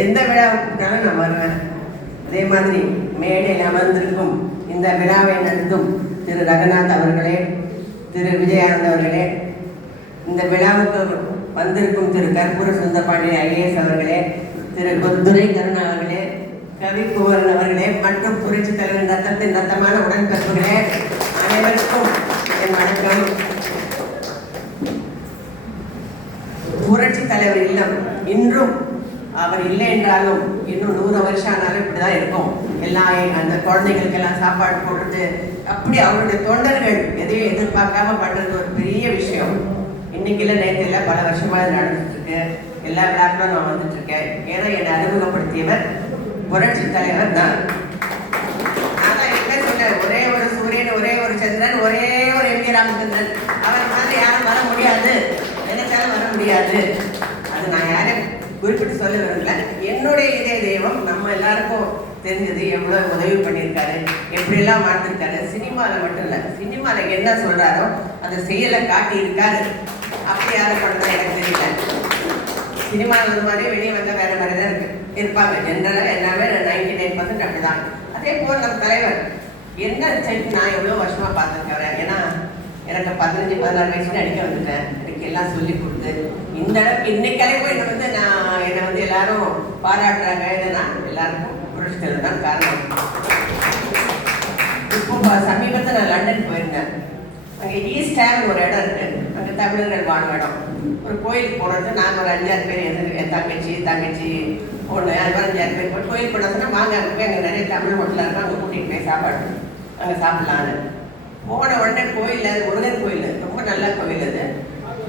எந்த விழாவுக்குனாலும் நான் வருவேன். அதே மாதிரி மேடையில் அமர்ந்திருக்கும் இந்த விழாவை நடத்தும் திரு ரங்கநாத் அவர்களே, திரு விஜயானந்த் அவர்களே, இந்த விழாவுக்கு வந்திருக்கும் திரு கற்பூர சுந்தரபாண்டி ஐஏஎஸ் அவர்களே, திரு துரை கருணா அவர்களே, கவி குமரன் அவர்களே மற்றும் புரட்சி தலைவர் ரத்தத்தின் ரத்தமான உடன்பிறப்புகளே, அனைவருக்கும் என் வணக்கம். புரட்சி தலைவர் இல்லம் இன்றும் அவர் இல்லை என்றாலும் இன்னும் 100 வருஷம் ஆனாலும் இப்படிதான் இருக்கும். எல்லாம் அந்த குழந்தைகளுக்கெல்லாம் சாப்பாடு போடுறது, அப்படி அவருடைய தொண்டர்கள் எதையும் எதிர்பார்க்காம பண்றது ஒரு பெரிய விஷயம். இன்னைக்கு இல்லை, நேற்று இல்லை, பல வருஷமாக நடந்துட்டு இருக்கு. எல்லா விழாக்களும் நான் வந்துட்டு இருக்கேன். ஏன்னா என்னை அறிமுகப்படுத்தியவர் புரட்சி தலைவர் தான். நான் என்ன சொன்னேன், ஒரே ஒரு சூரியன், ஒரே ஒரு சந்திரன், ஒரே ஒரு எம்ஜி ராமச்சந்திரன், அவர் மாதிரி யாரும் வர முடியாது, நினைச்சாலும் வர முடியாது. அது நான் யாரும் குறிப்பிட்டு சொல்ல விரும்பல. என்னுடைய இதே தெய்வம் நம்ம எல்லாருக்கும் தெரிஞ்சது, எவ்வளோ உதவி பண்ணியிருக்காரு, எப்படியெல்லாம் வாழ்ந்துருக்காரு. சினிமாவில் மட்டும் இல்லை, சினிமாவில் என்ன சொல்கிறாரோ அந்த செயலை காட்டியிருக்காரு. அப்படி யாரும் பண்ணுறது எனக்கு தெரியல. சினிமாவில் ஒரு மாதிரி வெளியே வந்தால் வேறு மாதிரி தான் இருப்பாங்க. ஜென்ரலாக எல்லாமே 99% அப்படி தான். அதே போல் நம்ம தலைவர் என்ன செஞ்சு நான் எவ்வளோ வருஷமாக பார்த்துருக்கேன். ஏன்னா எனக்கு 15-16 வயசுல நடிக்க வந்துட்டேன். எனக்கு எல்லாம் சொல்லி கொடுத்து இந்த அளவுக்கு இன்னைக்காலே போய் என்னை வந்து எல்லாரும் பாராட்டுறாங்க. என்னன்னா எல்லாருக்கும் புரட்சி தான் காரணம். இப்போ சமீபத்தில் நான் லண்டன் போயிருந்தேன். அங்கே ஈஸ்ட் ஹேம்னு ஒரு இடம் இருக்கு. அங்கே தமிழர்கள் வாழும் இடம். ஒரு கோயிலுக்கு போனது நாங்கள் ஒரு 5-6 பேர், என் தங்கச்சி பொண்ணு, அது மாதிரி 5-6 பேர் போய் கோயில் போன சொன்னால் வாங்க, அங்கே போய் அங்கே நிறைய தமிழ் ஹோட்டலாக இருக்கும், அங்கே கூட்டிகிட்டு போய் சாப்பாடு அங்கே சாப்பிட்லான்னு போன உடனே கோயில், அது முருகன் கோயில், ரொம்ப நல்ல கோயில். அது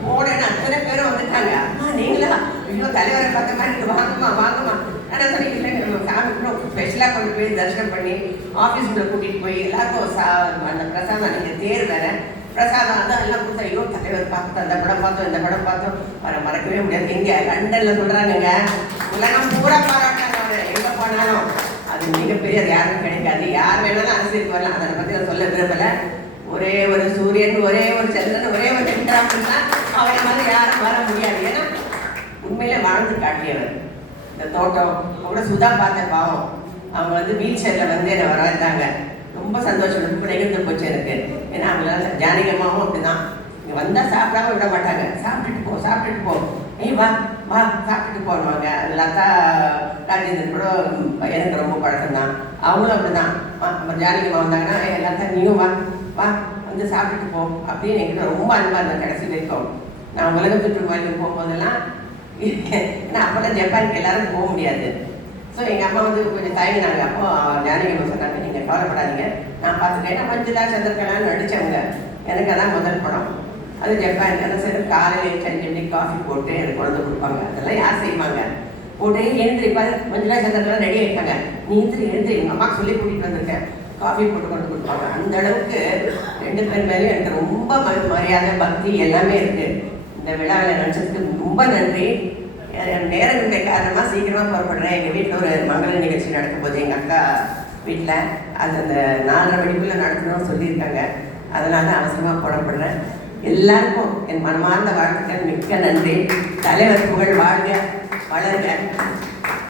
போன அத்தனை பேரும் வந்துட்டாங்க. அம்மா நீங்களா, ஐயோ தலைவரை பார்த்த மாதிரி வாங்கம்மா வாங்கம்மா. ஆனால் சொன்னீங்க இல்லைங்க, சாமி ஸ்பெஷலாக கொண்டு போய் தரிசனம் பண்ணி ஆஃபீஸுக்குள்ளே கூட்டிகிட்டு போய் எல்லாருக்கும் அந்த பிரசாதம், நீங்கள் தேர் வேற பிரசாதம் அதான் எல்லாம் கொடுத்தா, ஐயோ தலைவர் பார்த்தோம், அந்த படம் பார்த்தோம், இந்த படம் பார்த்தோம், மறக்கவே முடியாது. இங்கே லண்டனில் சொல்கிறாங்கங்க, உலகம் பூரா பாராட்டாங்க. அவர் எங்கே போனாலும் அது மிகப்பெரிய யாரும் கிடைக்காது. யார் வேணாலும் அரசியலுக்கு வரலாம். அதை பற்றி நான் சொல்ல விரும்பலை. ஒரே ஒரு சூரியன், ஒரே ஒரு சந்திரன், ஒரே ஒரு சந்திரா, அவரை மாதிரி யாரும் வர முடியாது. ஏன்னா உண்மையிலே வாழ்ந்து காட்டியவர். இந்த தோட்டம் கூட சுதா பார்த்த பாவம், அவங்க வந்து வீல் சேரில் வந்து என்னை வர வந்தாங்க. ரொம்ப சந்தோஷம், ரொம்ப நெகிழ்ந்து போச்சு எனக்கு. ஏன்னா அவங்களால ஜானகமாவும் அப்படிதான், இங்கே வந்தால் சாப்பிடாம விட மாட்டாங்க. சாப்பிட்டுட்டு போ ஏய் வா வா சாப்பிட்டுட்டு போடுவாங்க. லதா ராஜேந்திரன் கூட எனக்கு ரொம்ப பழக்கம் தான். அவங்களும் அப்படிதான். நம்ம ஜானகமாக வந்தாங்கன்னா லதா நீயும் வா வா வந்து சாப்பிட்டுட்டு போ அப்படின்னு என்கிட்ட ரொம்ப அன்பாக இருந்தேன் கடைசி வரைக்கும். நான் உலக சுற்றுப்பயணம் போகும்போதெல்லாம், ஏன்னா அப்போதான் ஜப்பானுக்கு எல்லாரும் போக முடியாது. ஸோ எங்கள் அம்மா வந்து கொஞ்சம் தயங்கினாங்க. அப்போ ஜானகி சொன்னாங்க, நீங்கள் கவலைப்படாதீங்க, நான் பார்த்துட்டேன். ஏன்னா மஞ்சுளா சந்திரகலான்னு நடித்தவங்க, எனக்கு அதான் முதல் படம். அது ஜப்பான். ஆனால் சரி காலையில் சஞ்சனி காஃபி போட்டு எனக்கு குழந்தை கொடுப்பாங்க. அதெல்லாம் யார் செய்வாங்க? போட்டு எழுந்திரிப்பாரு, மஞ்சுளா சந்திரகலாம் ரெடி ஆகிட்டாங்க, நீ எழுந்திரி எங்கள் அம்மா சொல்லி கூட்டிகிட்டு வந்திருக்கேன், காஃபி போட்டு கொண்டு கொடுப்பாங்க. அந்த அளவுக்கு 2 பேர் மேலேயும் எனக்கு ரொம்ப மரியாதை, பக்தி எல்லாமே இருக்குது. இந்த விழாவில் நினச்சதுக்கு ரொம்ப நன்றி. நேரங்களுடைய காரணமாக சீக்கிரமாக புறப்படுறேன். எங்கள் வீட்டில் ஒரு மங்கள நிகழ்ச்சி நடக்கும்போது எங்கள் அக்கா வீட்டில் அது அந்த 4:30 மணிக்குள்ளே நடக்கணும்னு சொல்லியிருக்காங்க. அதனால அவசரமாக புறப்படுறேன். எல்லாருக்கும் என் மனமார்ந்த வாழ்த்துக்கள், மிக்க நன்றி. தலைவர் புகழ் வாழ்க, வளர்க.